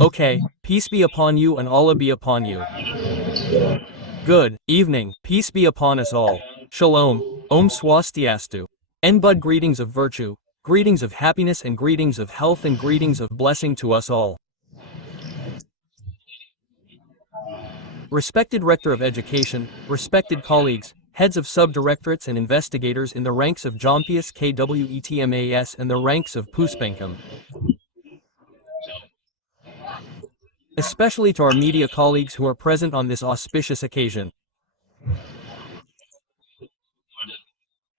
Okay, peace be upon you and Allah be upon you. Good evening, peace be upon us all. Shalom, Om Swastiastu. And bud greetings of virtue, greetings of happiness and greetings of health and greetings of blessing to us all. Respected Rector of Education, respected colleagues, heads of sub-directorates and investigators in the ranks of Jompius KWETMAS and the ranks of Puspankam. Especially to our media colleagues who are present on this auspicious occasion.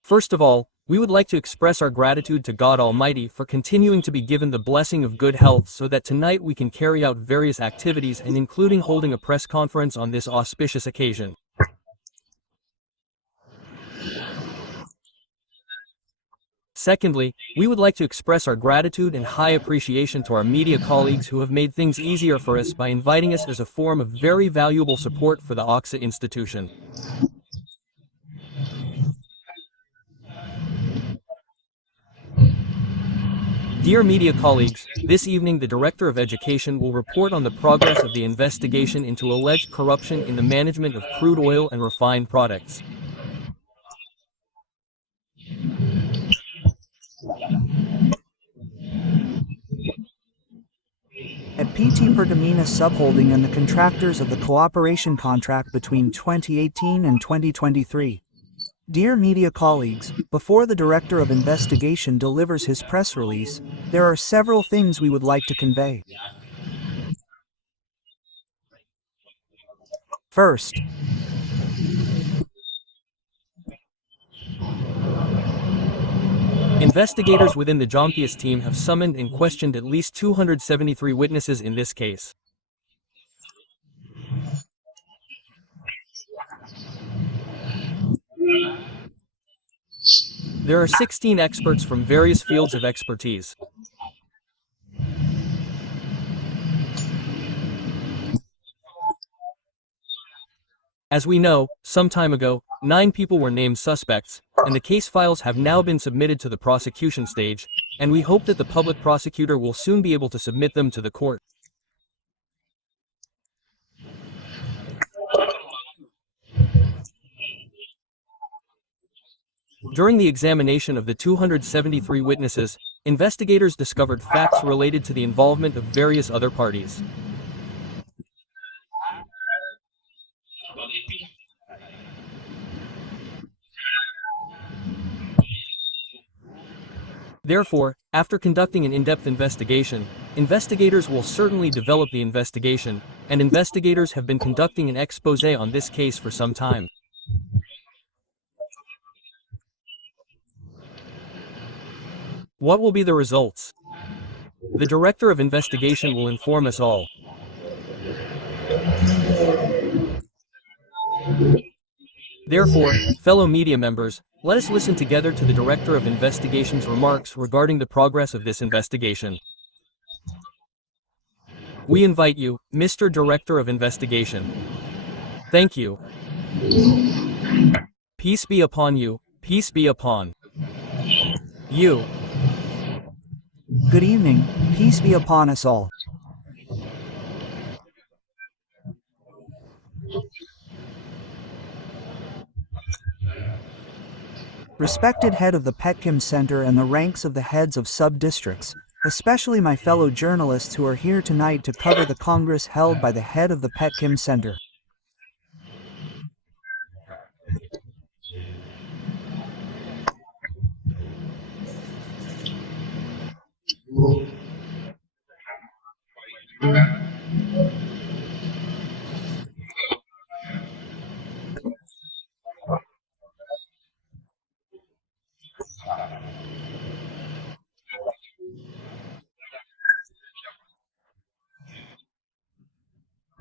First of all, we would like to express our gratitude to God Almighty for continuing to be given the blessing of good health so that tonight we can carry out various activities and including holding a press conference on this auspicious occasion. Secondly, we would like to express our gratitude and high appreciation to our media colleagues who have made things easier for us by inviting us as a form of very valuable support for the OXA institution. Dear media colleagues, this evening the Director of Education will report on the progress of the investigation into alleged corruption in the management of crude oil and refined products. At PT Pertamina subholding and the contractors of the cooperation contract between 2018 and 2023. Dear media colleagues, before the Director of Investigation delivers his press release, there are several things we would like to convey. First, investigators within the Jompius team have summoned and questioned at least 273 witnesses in this case. There are 16 experts from various fields of expertise. As we know, some time ago, 9 people were named suspects, and the case files have now been submitted to the prosecution stage, and we hope that the public prosecutor will soon be able to submit them to the court. During the examination of the 273 witnesses, investigators discovered facts related to the involvement of various other parties. Therefore, after conducting an in-depth investigation, investigators will certainly develop the investigation, and investigators have been conducting an exposé on this case for some time. What will be the results? The Director of Investigation will inform us all. Therefore, fellow media members, let us listen together to the Director of Investigation's remarks regarding the progress of this investigation. We invite you, Mr. Director of Investigation. Thank you. Peace be upon you, peace be upon you. good evening, peace be upon us all. Respected head of the Petkim Center and the ranks of the heads of sub-districts, especially my fellow journalists who are here tonight to cover the Congress held by the head of the Petkim Center.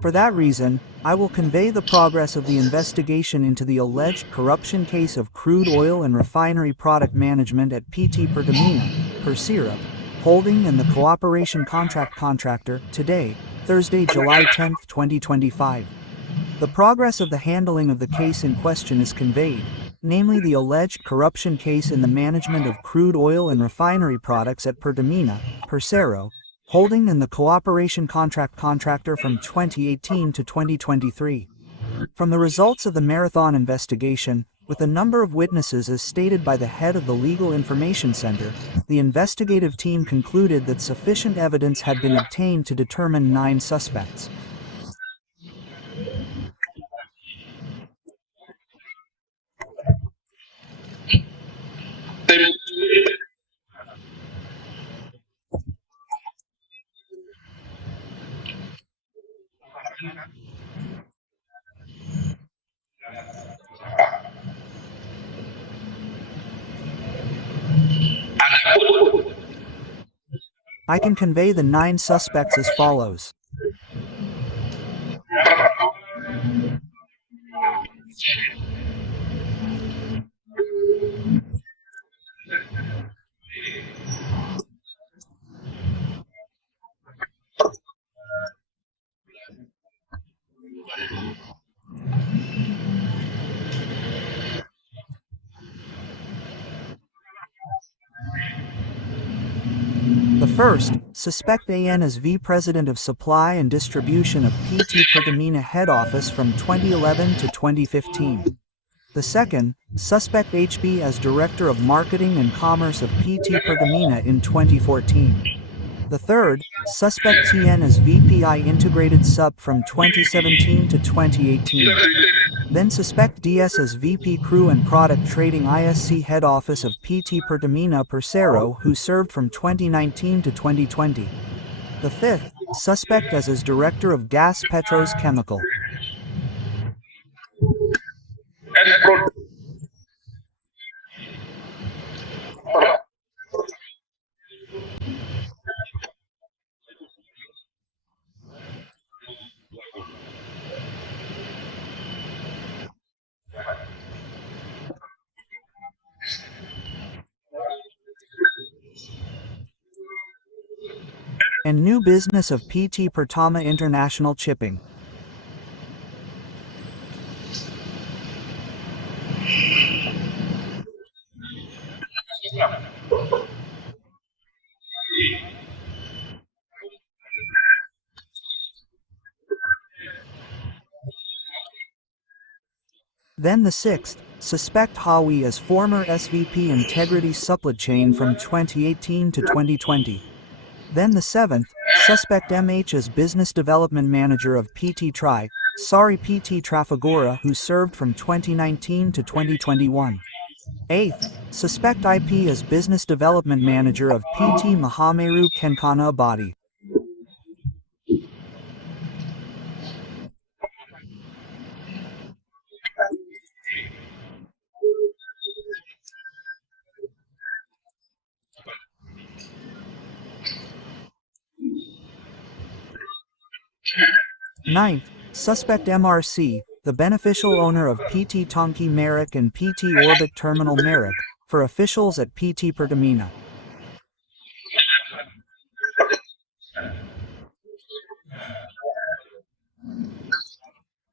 For that reason, I will convey the progress of the investigation into the alleged corruption case of crude oil and refinery product management at PT Pertamina, Persero, Holding and the Cooperation Contractor, today, Thursday, July 10, 2025. The progress of the handling of the case in question is conveyed, namely the alleged corruption case in the management of crude oil and refinery products at Pertamina, Persero, holding in the cooperation contractor from 2018 to 2023. From the results of the marathon investigation, with a number of witnesses as stated by the head of the Legal Information Center, the investigative team concluded that sufficient evidence had been obtained to determine 9 suspects. I can convey the 9 suspects as follows. The first, suspect AN as V-President of Supply and Distribution of PT Pertamina Head Office from 2011 to 2015. The second, suspect HB as Director of Marketing and Commerce of PT Pertamina in 2014. The third, suspect TN as VPI Integrated Sub from 2017 to 2018. Then suspect DS as VP Crew and Product Trading ISC Head Office of PT Pertamina Persero, who served from 2019 to 2020. The fifth, suspect as Director of Gas Petros Chemical. And new business of PT Pertama International Shipping. Then the sixth, suspect Hawi as former SVP Integrity Supply Chain from 2018 to 2020. Then the seventh, suspect MH as Business Development Manager of PT PT Trafigura, who served from 2019 to 2021. Eighth, suspect IP as Business Development Manager of PT Mahameru Kenkana Abadi. Ninth, suspect MRC, the beneficial owner of PT Tongki Merrick and PT Orbit Terminal Merrick, for officials at PT Pertamina.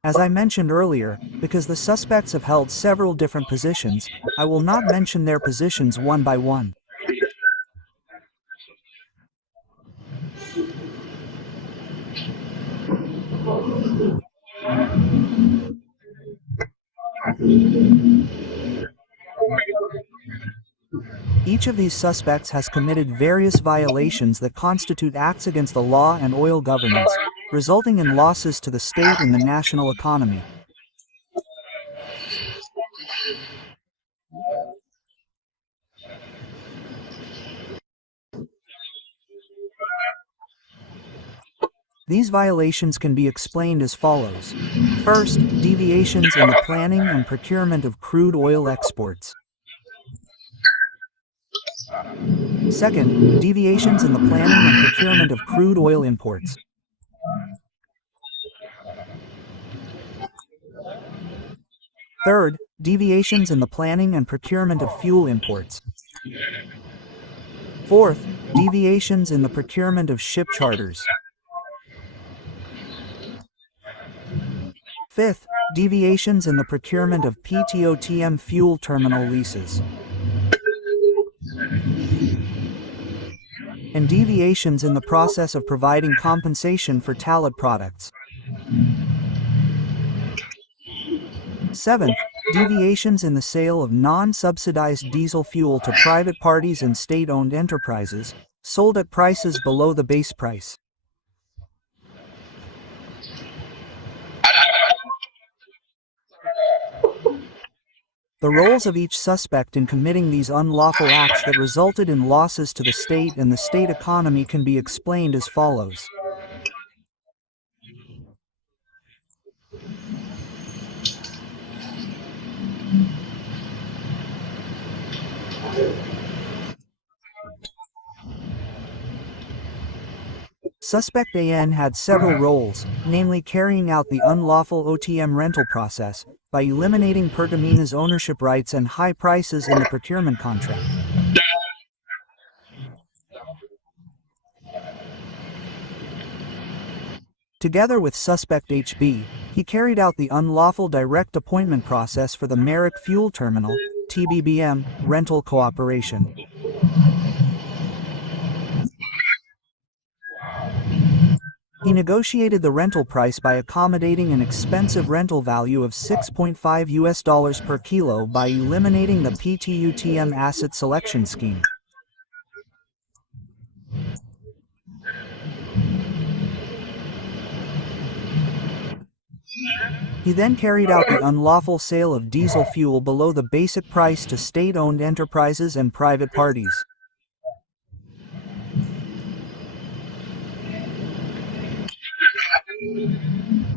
As I mentioned earlier, because the suspects have held several different positions, I will not mention their positions one by one. Each of these suspects has committed various violations that constitute acts against the law and oil governance, resulting in losses to the state and the national economy. These violations can be explained as follows. First, deviations in the planning and procurement of crude oil exports. Second, deviations in the planning and procurement of crude oil imports. Third, deviations in the planning and procurement of fuel imports. Fourth, deviations in the procurement of ship charters. Fifth, deviations in the procurement of PTOTM fuel terminal leases. and deviations in the process of providing compensation for tallow products. 7th, deviations in the sale of non-subsidized diesel fuel to private parties and state-owned enterprises, sold at prices below the base price. The roles of each suspect in committing these unlawful acts that resulted in losses to the state and the state economy can be explained as follows. Suspect AN had several roles, namely carrying out the unlawful OTM rental process by eliminating Pertamina's ownership rights and high prices in the procurement contract. Together with suspect HB, he carried out the unlawful direct appointment process for the Merrick Fuel Terminal, TBBM, rental cooperation. He negotiated the rental price by accommodating an expensive rental value of $6.5 per kilo by eliminating the PTUTM asset selection scheme. He then carried out the unlawful sale of diesel fuel below the basic price to state-owned enterprises and private parties.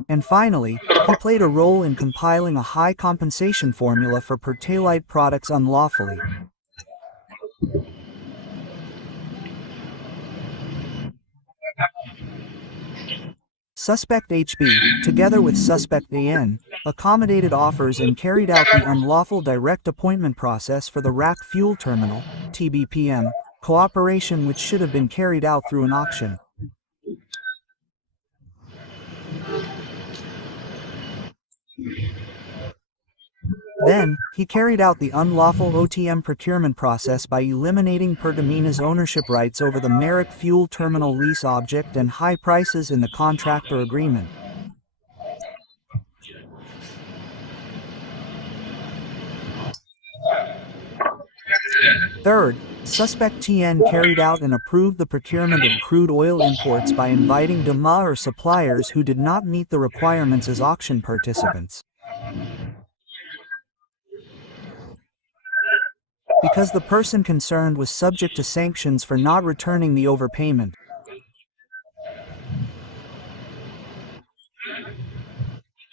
And finally, he played a role in compiling a high compensation formula for pertalite products unlawfully. Suspect HB, together with suspect AN, accommodated offers and carried out the unlawful direct appointment process for the RAC Fuel Terminal, TBPM, cooperation which should have been carried out through an auction. Then, he carried out the unlawful OTM procurement process by eliminating Pertamina's ownership rights over the Merrick Fuel Terminal lease object and high prices in the contract or agreement. Third, suspect TN carried out and approved the procurement of crude oil imports by inviting DMA or suppliers who did not meet the requirements as auction participants. Because the person concerned was subject to sanctions for not returning the overpayment.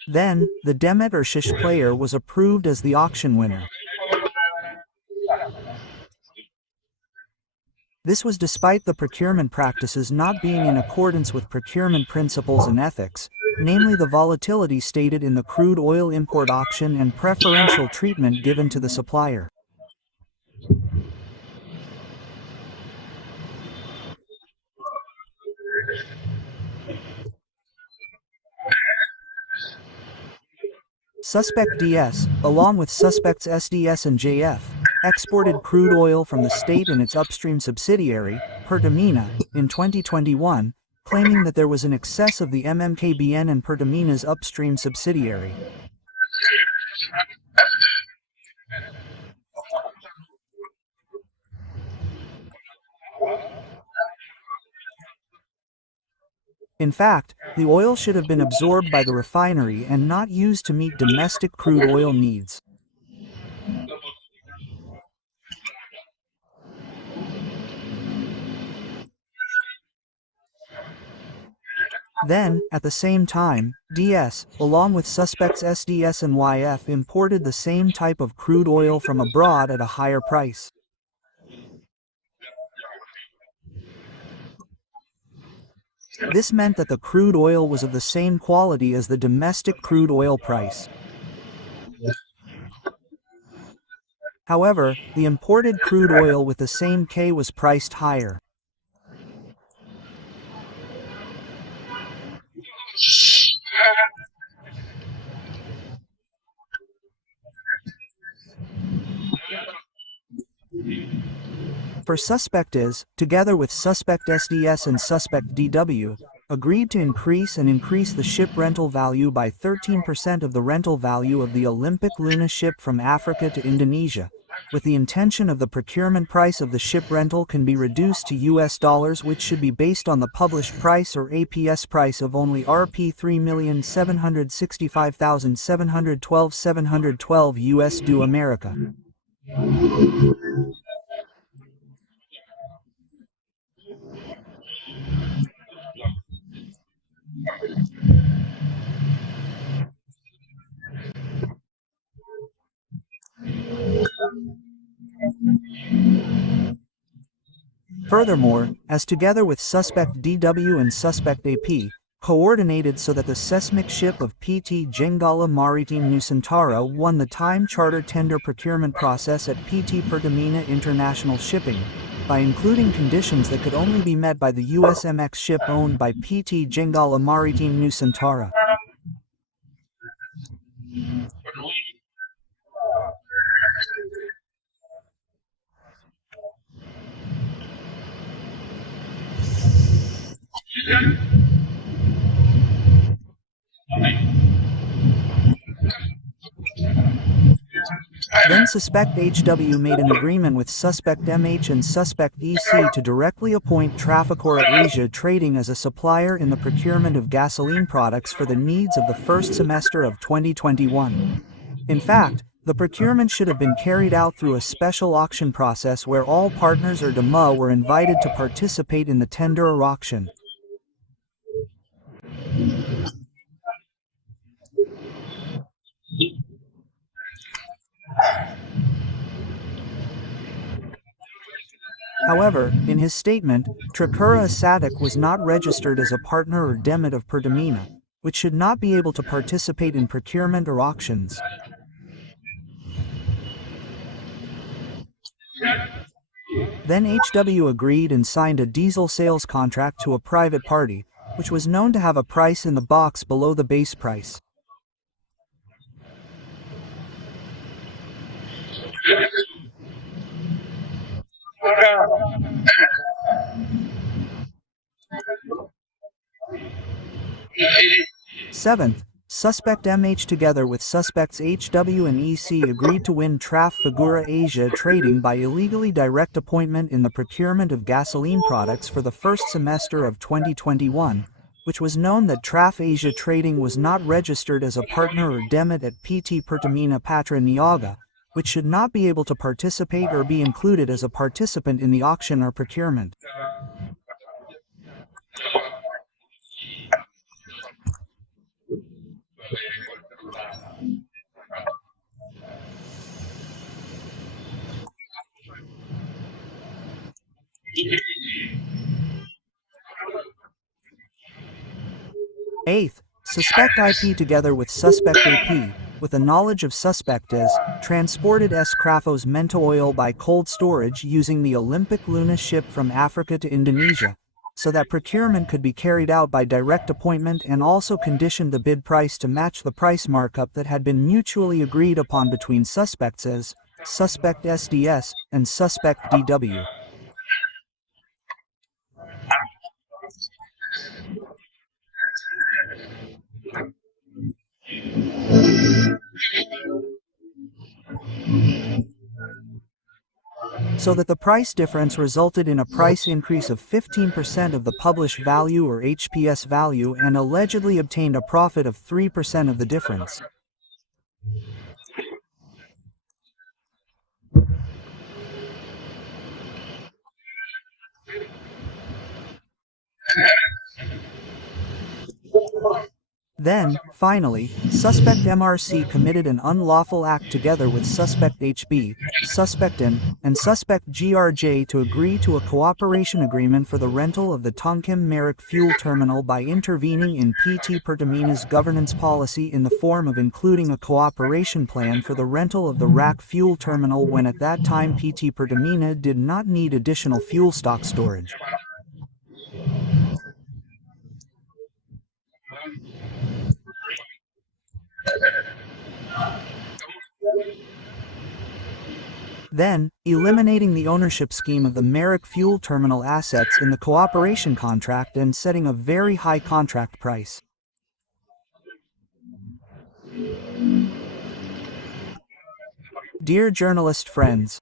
Then, the Demet or Shish player was approved as the auction winner. This was despite the procurement practices not being in accordance with procurement principles and ethics, namely the volatility stated in the crude oil import auction and preferential treatment given to the supplier. Suspect DS, along with suspects SDS and JF, exported crude oil from the state and its upstream subsidiary, Pertamina, in 2021, claiming that there was an excess of the MMKBN and Pertamina's upstream subsidiary. In fact, the oil should have been absorbed by the refinery and not used to meet domestic crude oil needs. Then, at the same time, DS, along with suspects SDS and YF, imported the same type of crude oil from abroad at a higher price. This meant that the crude oil was of the same quality as the domestic crude oil price. However, the imported crude oil with the same K was priced higher. For suspect is, together with suspect SDS and suspect DW, agreed to increase the ship rental value by 13% of the rental value of the Olympic Luna ship from Africa to Indonesia, with the intention of the procurement price of the ship rental can be reduced to US dollars, which should be based on the published price or APS price of only Rp 3,765,712 US do America. Furthermore, as together with suspect DW and suspect AP, coordinated so that the seismic ship of PT Jenggala Maritim Nusantara won the time charter tender procurement process at PT Pertamina International Shipping, by including conditions that could only be met by the USMX ship owned by PT Jenggala Maritim Nusantara. Then suspect HW made an agreement with suspect MH and suspect EC to directly appoint Trafigura Asia Trading as a supplier in the procurement of gasoline products for the needs of the first semester of 2021. In fact, the procurement should have been carried out through a special auction process where all partners or DMA were invited to participate in the tender or auction. However, in his statement, Trafigura Asatic was not registered as a partner or demit of Pertamina, which should not be able to participate in procurement or auctions. Then HW agreed and signed a diesel sales contract to a private party, which was known to have a price in the box below the base price. Seventh, suspect MH together with suspects HW and EC agreed to win Trafigura Asia Trading by illegally direct appointment in the procurement of gasoline products for the first semester of 2021, which was known that Traf Asia Trading was not registered as a partner or demit at PT Pertamina Patra Niaga, which should not be able to participate or be included as a participant in the auction or procurement. Eighth, suspect IP together with suspect AP, with the knowledge of suspect as, transported Crafos Menta oil by cold storage using the Olympic Luna ship from Africa to Indonesia, so that procurement could be carried out by direct appointment, and also conditioned the bid price to match the price markup that had been mutually agreed upon between suspects as, suspect SDS, and suspect DW. So that the price difference resulted in a price increase of 15% of the published value or HPS value, and allegedly obtained a profit of 3% of the difference. Then, finally, suspect MRC committed an unlawful act together with suspect HB, suspect N, and suspect GRJ to agree to a cooperation agreement for the rental of the Tongkim Merrick fuel terminal by intervening in PT Pertamina's governance policy in the form of including a cooperation plan for the rental of the RAC fuel terminal when at that time PT Pertamina did not need additional fuel stock storage. Then, eliminating the ownership scheme of the Merrick fuel terminal assets in the cooperation contract and setting a very high contract price. Dear journalist friends,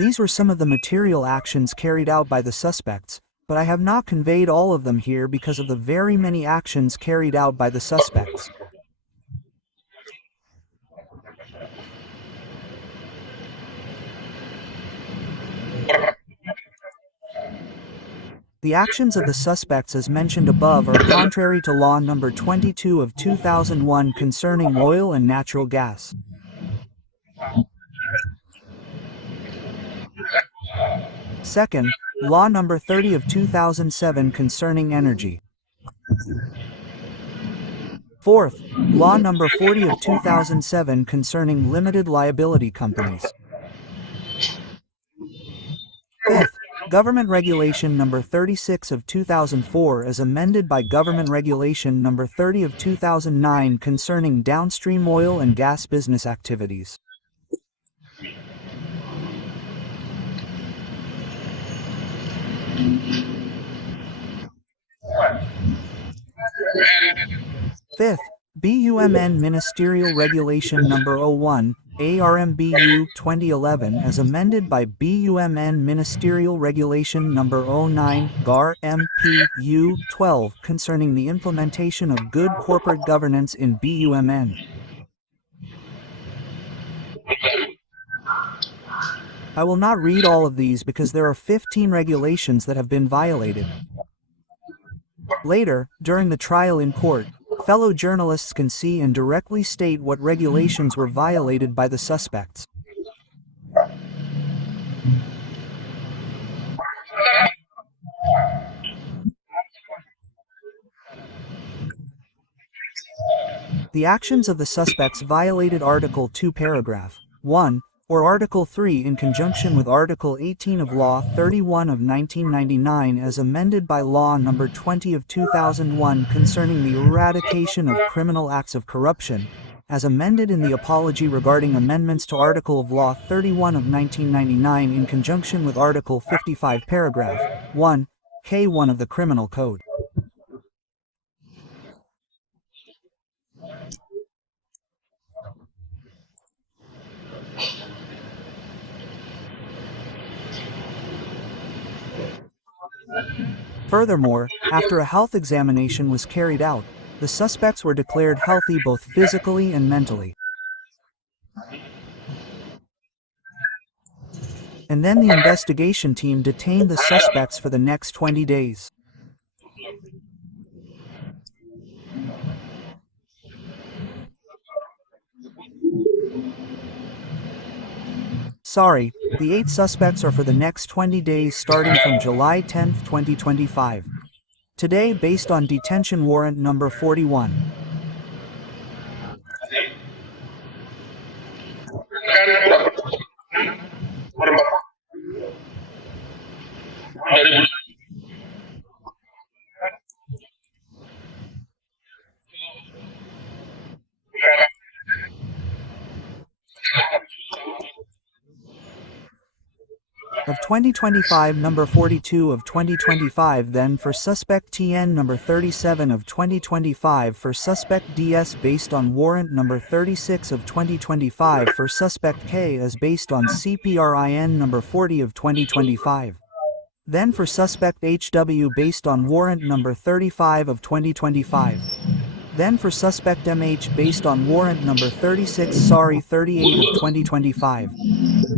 these were some of the material actions carried out by the suspects, but I have not conveyed all of them here because of the very many actions carried out by the suspects. The actions of the suspects as mentioned above are contrary to Law Number 22 of 2001 concerning oil and natural gas. Second, Law Number 30 of 2007 concerning energy. Fourth, Law Number 40 of 2007 concerning limited liability companies. Fifth, Government Regulation Number 36 of 2004 as amended by Government Regulation Number 30 of 2009 concerning downstream oil and gas business activities. Fifth, BUMN Ministerial Regulation Number 01, ARMBU 2011 as amended by BUMN Ministerial Regulation Number 09, GAR MPU 12 concerning the implementation of good corporate governance in BUMN. I will not read all of these because there are 15 regulations that have been violated. Later, during the trial in court, fellow journalists can see and directly state what regulations were violated by the suspects. The actions of the suspects violated Article 2 Paragraph 1, or Article 3 in conjunction with Article 18 of Law 31 of 1999 as amended by Law Number 20 of 2001 concerning the eradication of criminal acts of corruption, as amended in the Apology regarding amendments to Article of Law 31 of 1999 in conjunction with Article 55 Paragraph 1, K1 of the Criminal Code. Furthermore, after a health examination was carried out, the suspects were declared healthy both physically and mentally. And then the investigation team detained the suspects for the next 20 days. Sorry, the 8 suspects are for the next 20 days starting from July 10, 2025. Today based on detention warrant number 41. Of 2025 number 42 of 2025 then for suspect TN number 37 of 2025 for suspect DS based on warrant number 36 of 2025 for suspect K as based on CPRIN number 40 of 2025. Then for suspect HW based on warrant number 35 of 2025. Then for suspect MH based on warrant number 38 of 2025.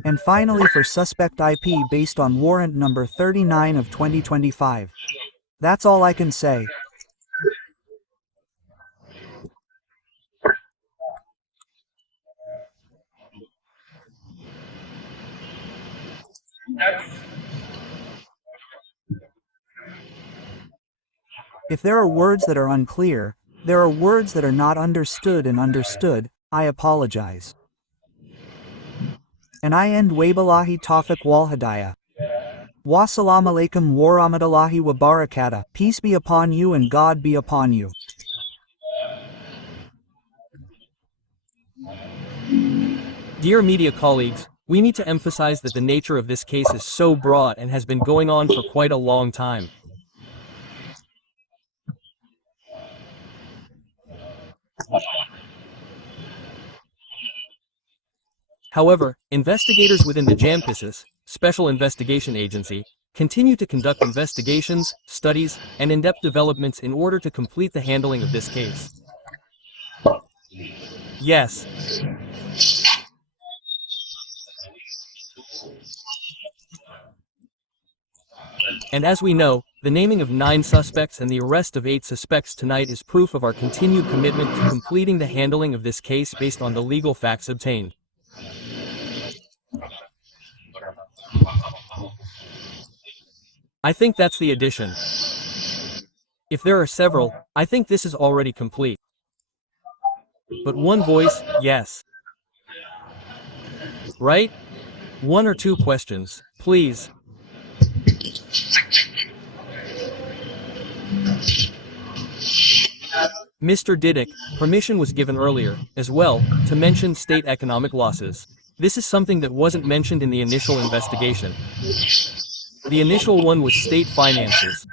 And finally for suspect IP based on warrant number 39 of 2025. That's all I can say. If there are words that are unclear, there are words that are not understood and understood, I apologize. And I end Wabillahi Tawfiq wal Hidayah. Wassalamu alaikum warahmatullahi wabarakatuh. Peace be upon you and God be upon you. Dear media colleagues, we need to emphasize that the nature of this case is so broad and has been going on for quite a long time. However, investigators within the JAMPISIS, Special Investigation Agency, continue to conduct investigations, studies, and in-depth developments in order to complete the handling of this case. Yes. And as we know, the naming of 9 suspects and the arrest of 8 suspects tonight is proof of our continued commitment to completing the handling of this case based on the legal facts obtained. I think that's the addition. If there are several, I think this is already complete. But one voice, yes. Right? 1 or 2 questions, please. Mr. Didick, permission was given earlier, as well, to mention state economic losses. This is something that wasn't mentioned in the initial investigation. The initial one was state finances.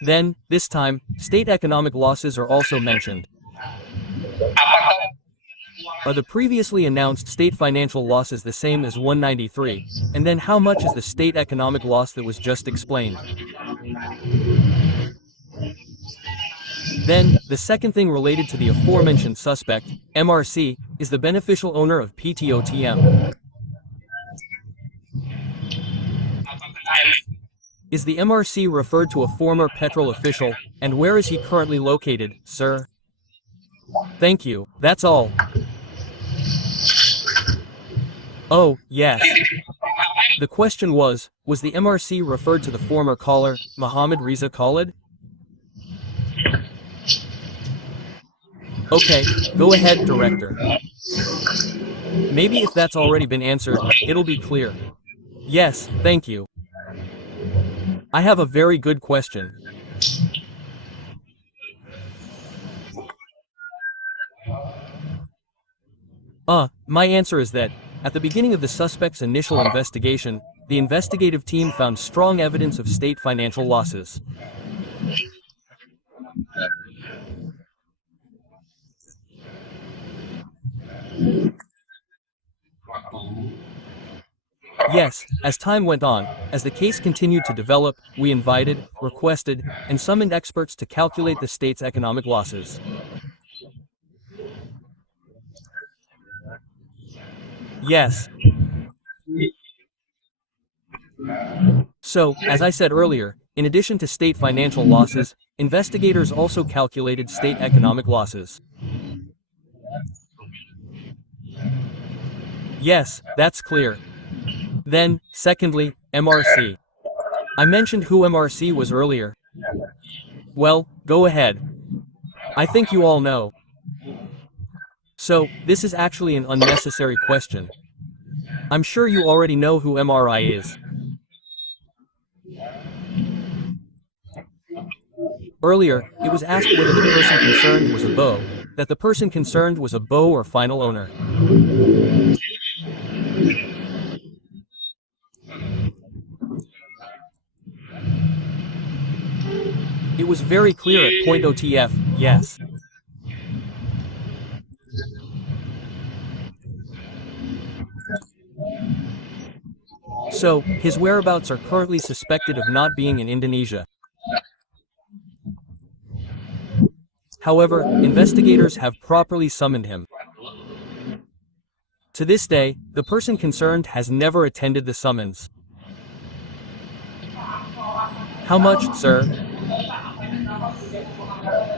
Then, this time, state economic losses are also mentioned. Are the previously announced state financial losses the same as 193? And then how much is the state economic loss that was just explained? Then, the second thing related to the aforementioned suspect, MRC, is the beneficial owner of PTOTM. Is the MRC referred to a former Petrol official, and where is he currently located, sir? Thank you, that's all. Oh, yes. The question was the MRC referred to the former caller, Mohammed Reza Khalid? Okay, go ahead, Director. Maybe if that's already been answered, it'll be clear. Yes, thank you. I have a very good question. My answer is that, at the beginning of the suspect's initial investigation, the investigative team found strong evidence of state financial losses. Yes, as time went on, as the case continued to develop, we invited, requested, and summoned experts to calculate the state's economic losses. Yes. So, as I said earlier, in addition to state financial losses, investigators also calculated state economic losses. Yes, that's clear. Then, secondly, MRC. I mentioned who MRC was earlier. Well, go ahead. I think you all know. So, this is actually an unnecessary question. I'm sure you already know who MRI is. Earlier, it was asked whether the person concerned was a beau, that the person concerned was a beau or final owner. It was very clear at point OTF, yes. So, his whereabouts are currently suspected of not being in Indonesia. However, investigators have properly summoned him. To this day, the person concerned has never attended the summons. How much, sir?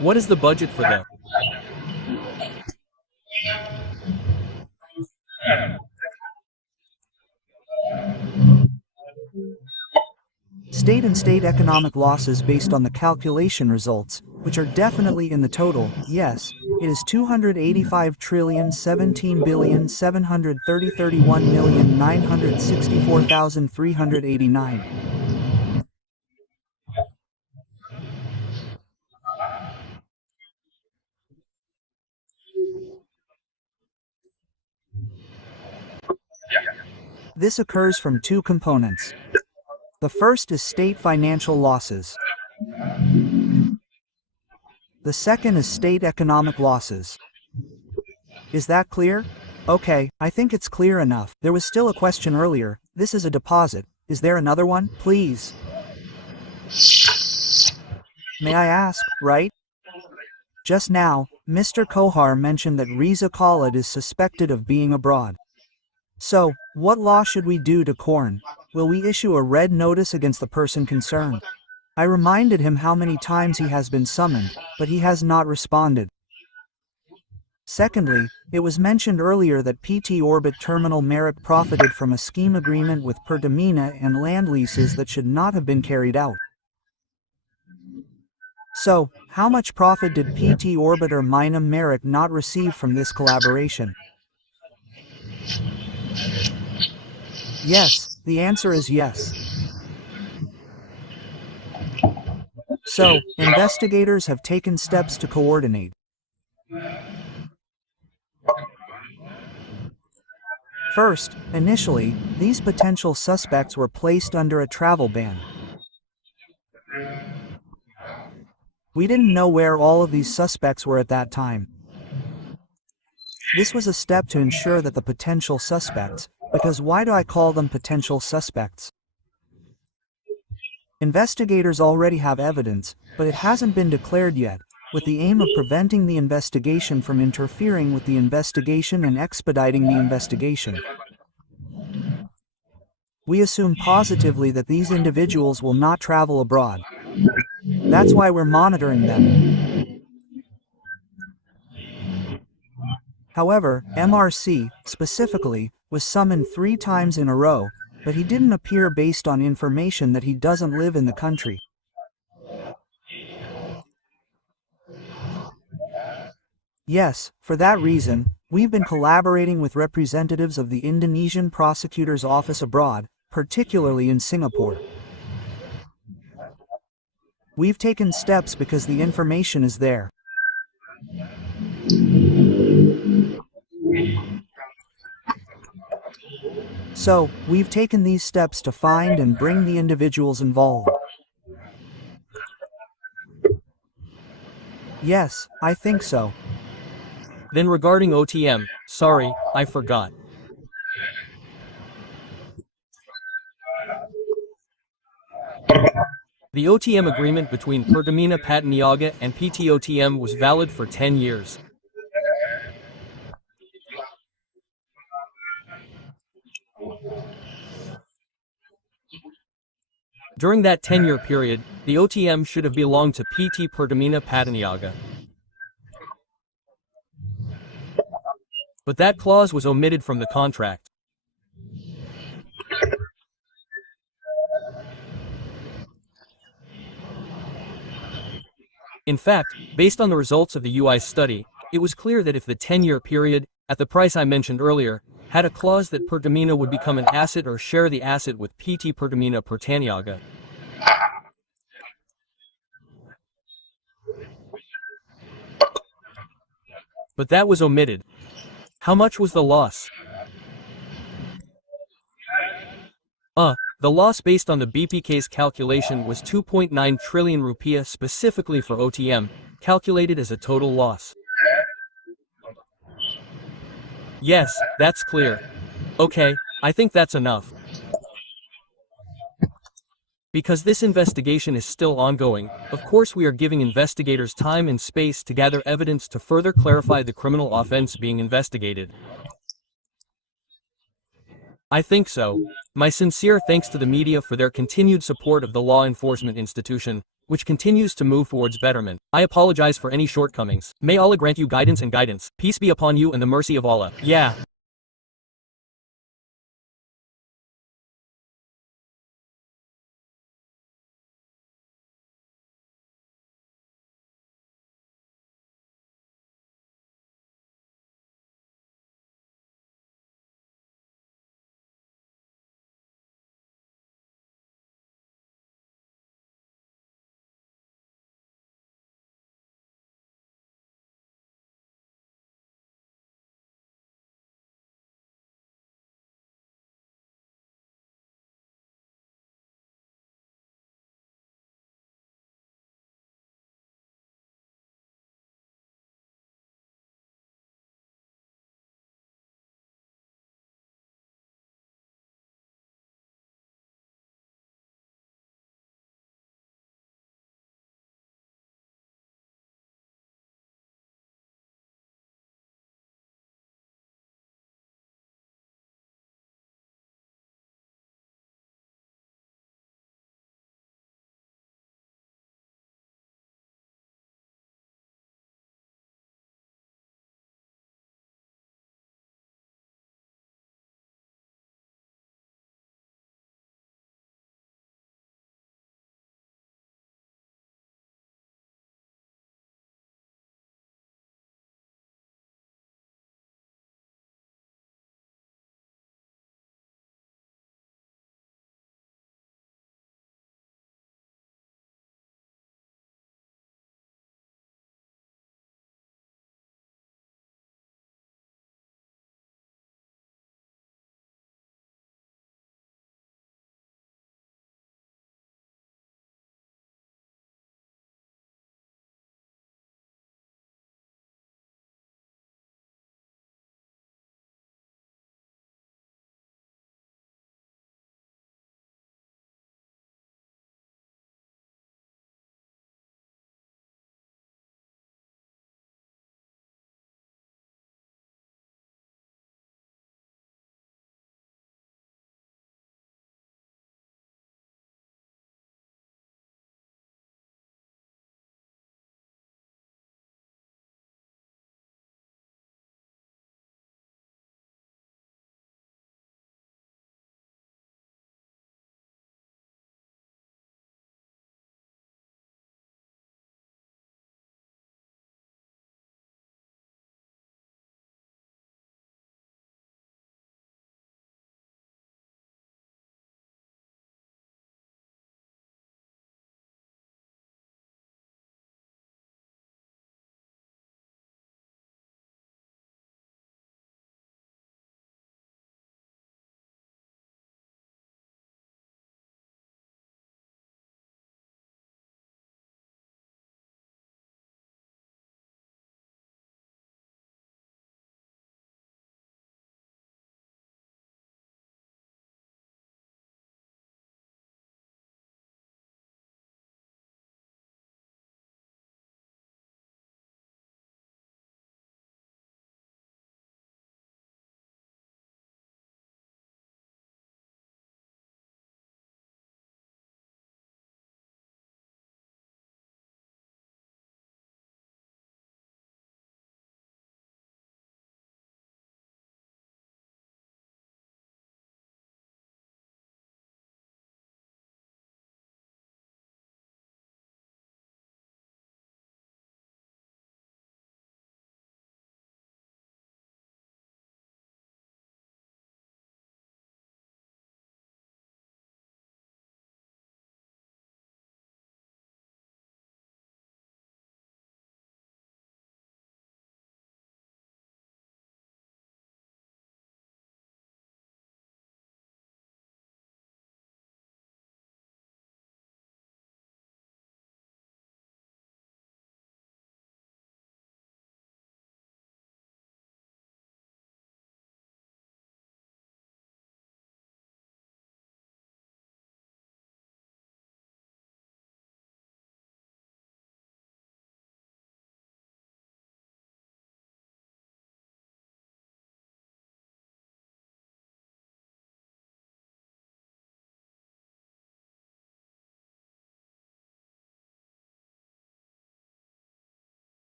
What is the budget for the... State and state economic losses based on the calculation results, which are definitely in the total, yes, it is 285,17,730,31,964,389. This occurs from two components. The first is state financial losses. The second is state economic losses. Is that clear? Okay, I think it's clear enough. There was still a question earlier. This is a deposit. Is there another one, please? May I ask, right? Just now, Mr. Kohar mentioned that Riza Khalid is suspected of being abroad. So, what law should we do to Korn? Will we issue a red notice against the person concerned? I reminded him how many times he has been summoned, but he has not responded. Secondly, it was mentioned earlier that PT Orbit Terminal Merit profited from a scheme agreement with Pertamina and land leases that should not have been carried out. So, how much profit did PT Orbit or Minya Merit not receive from this collaboration? Yes, the answer is yes. So, investigators have taken steps to coordinate. First, initially, these potential suspects were placed under a travel ban. We didn't know where all of these suspects were at that time. This was a step to ensure that the potential suspects, because why do I call them potential suspects? Investigators already have evidence, but it hasn't been declared yet, with the aim of preventing the investigation from interfering with the investigation and expediting the investigation. We assume positively that these individuals will not travel abroad. That's why we're monitoring them. However, MRC, specifically, was summoned 3 times in a row, but he didn't appear based on information that he doesn't live in the country. Yes, for that reason, we've been collaborating with representatives of the Indonesian Prosecutor's Office abroad, particularly in Singapore. We've taken steps because the information is there. So, we've taken these steps to find and bring the individuals involved. Yes, I think so. Then regarding OTM, sorry, I forgot. The OTM agreement between Pertamina Patniaga and PTOTM was valid for 10 years. During that 10-year period, the OTM should have belonged to PT Pertamina Patniaga. But that clause was omitted from the contract. In fact, based on the results of the UI study, it was clear that if the 10-year period, at the price I mentioned earlier, had a clause that Pertamina would become an asset or share the asset with PT Pertamina Pertaniaga. But that was omitted. How much was the loss? The loss based on the BPK's calculation was 2.9 trillion rupiah specifically for OTM, calculated as a total loss. Yes, that's clear. Okay, I think that's enough. Because this investigation is still ongoing, of course we are giving investigators time and space to gather evidence to further clarify the criminal offense being investigated. I think so. My sincere thanks to the media for their continued support of the law enforcement institution, which continues to move towards betterment. I apologize for any shortcomings. May Allah grant you guidance and guidance. Peace be upon you and the mercy of Allah. Yeah.